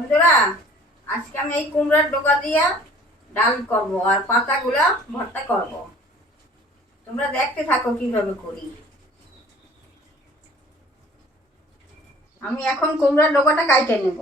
বন্ধুরা, আজকে আমি এই কুমড়ার ডোকা দিয়া ডাল করব আর পাতাগুলা ভর্তা করব। তোমরা দেখতে থাকো কিভাবে করি। আমি এখন কুমড়ার ডোকাটা কাটে নেব।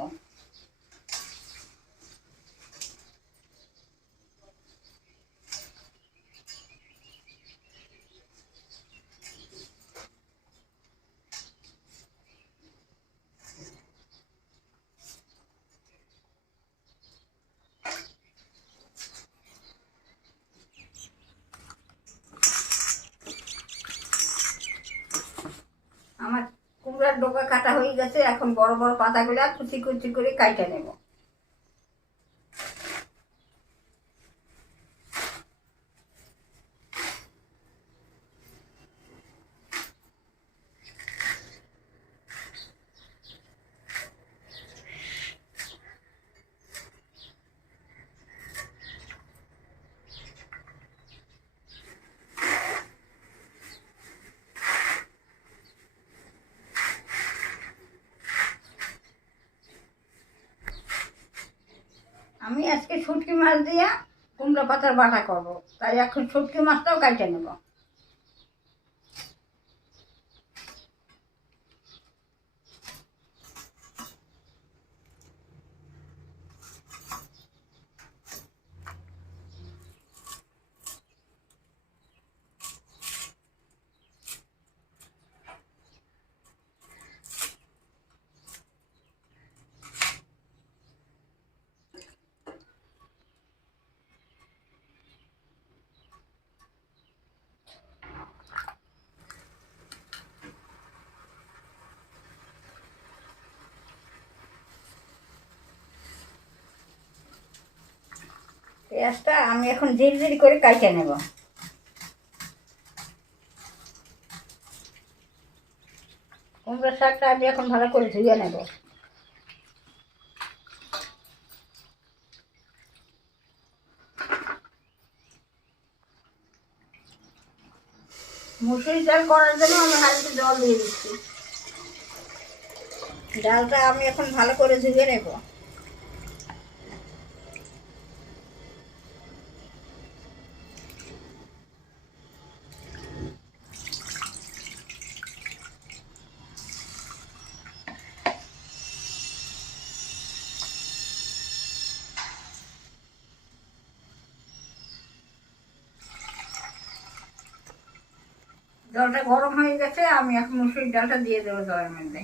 আমার কুমড়ার ডোকা কাটা হয়ে গেছে, এখন বড় বড় পাতাগুলা কুচি কুচি করে কাটে নেব। আমি আজকে শুটকি মাছ দিয়া কুমড়া পাতার বাটা করব, তাই এখন শুটকি মাছটাও কাটে নেব। পেঁয়াজটা আমি এখন জিরি জিরি করে কাটে নেব। কুমড়োর শাকটা আমি এখন ভালো করে ধুয়ে নেব। মুসুরি ডাল করার জন্য আমি হালকা জল দিয়ে দিচ্ছি। ডালটা আমি এখন ভালো করে ধুয়ে নেব। জলটা গরম হয়ে গেছে, আমি এখন মুসুরির ডালটা দিয়ে দেবো জলের মধ্যে।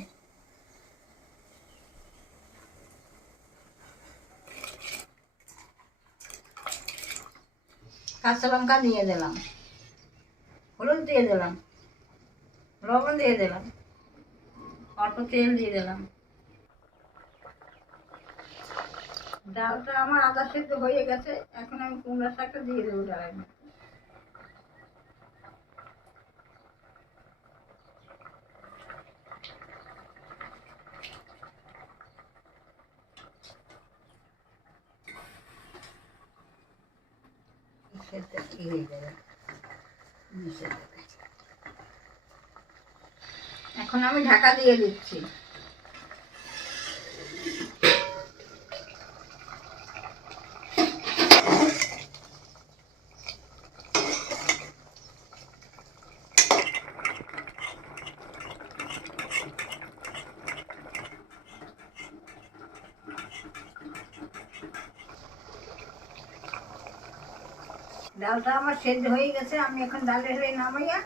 কাঁচা লঙ্কা দিয়ে দিলাম, হলুদ দিয়ে দিলাম, লবণ দিয়ে দিলাম, অল্প তেল দিয়ে দিলাম। ডালটা আমার আদা সেদ্ধ হয়ে গেছে, এখন আমি কুমড়া শাকটা দিয়ে দেবো ডালের মধ্যে। এখন আমি ঢাকা দিয়ে দিচ্ছি। ডালটা আমার সেদ্ধ হয়ে গেছে, আমি এখন ডালের হয়ে নামাইয়া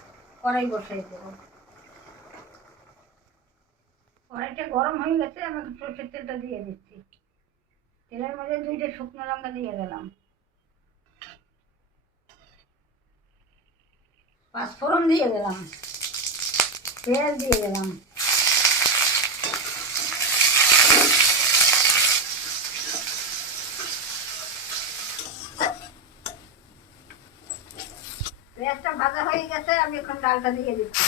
কড়াই বসাই দেবো। কড়াইটা গরম হয়ে গেছে, আমি সরষের তেলটা দিয়ে দিচ্ছি। তেলের মধ্যে 2টা শুকনো লঙ্কা দিয়ে দিলাম, পাঁচফোড়ন দিয়ে দিলাম, পেঁয়াজ দিয়ে দিলাম, পেঁয়াজটা ভাজা হয়ে গেছে, আমি এখন ডালটা দিয়ে দিচ্ছি।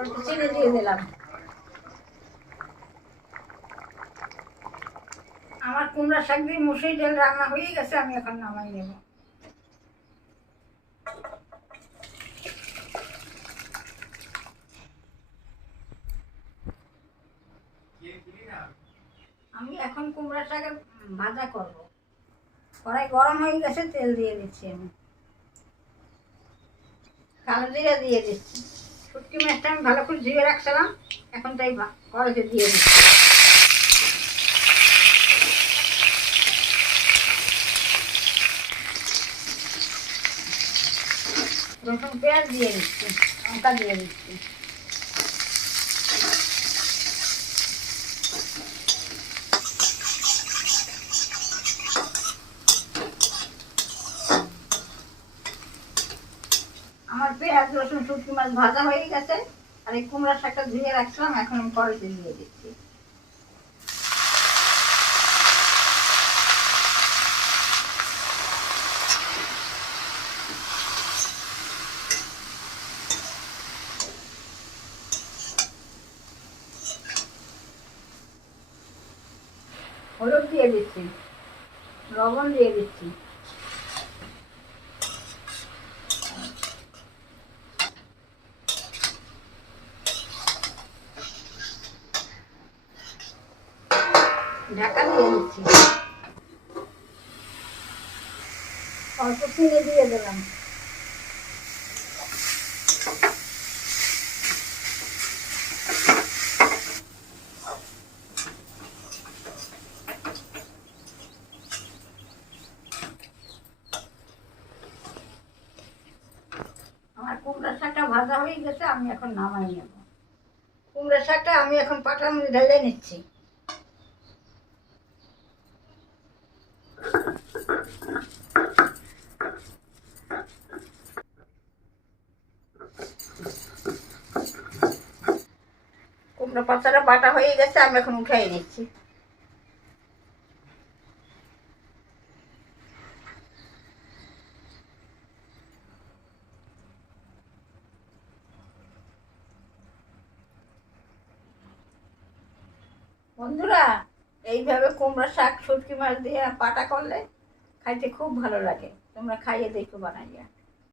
অল্প চিনি দিয়ে দিলাম। আমার কুমড়া শাক দিয়ে মুসুরি ডাল রান্না হয়ে গেছে, আমি এখন নামাই নেব। আমি এখন কুমড়া শাকের ভাজা করব। কড়াই গরম হয়ে গেছে, তেল দিয়ে দিচ্ছি। আমি কালো জিরা দিয়ে দিচ্ছি। শুটকি মাছটা আমি ভালো করে ধুয়ে রাখছিলাম, এখন তাই কড়াইতে দিয়ে দিচ্ছি। রসুন পেঁয়াজ দিয়ে দিচ্ছি, লঙ্কা দিয়ে দিচ্ছি। আমার পেঁয়াজ রসুন শুটকি মাছ ভাজা হয়ে গেছে, আর এই কুমড়া শাকটা ধুয়ে রাখছিলাম, এখন আমি কড়াইতে দিয়ে দিচ্ছি। হলুদ দিয়ে দিচ্ছি, লবণ দিয়ে দিচ্ছি। ঢাকা দিয়ে দিচ্ছি। অল্প চিনি দিয়ে দিলাম। আমার কুমড়া শাকটা ভাজা হয়ে গেছে, আমি এখন নামাই নেব। কুমড়া শাকটা আমি এখন পাটার মধ্যে ঢেলে নিচ্ছি। কুমড়া পাতাটা বাটা হয়ে গেছে, আমি এখন উঠাই নিচ্ছি। বন্ধুরা, এইভাবে কুমড়া শাক শুটকি মাছ দিয়ে পাটা করলে খাইতে খুব ভালো লাগে। তোমরা খাইয়ে দেখো বানাইয়া।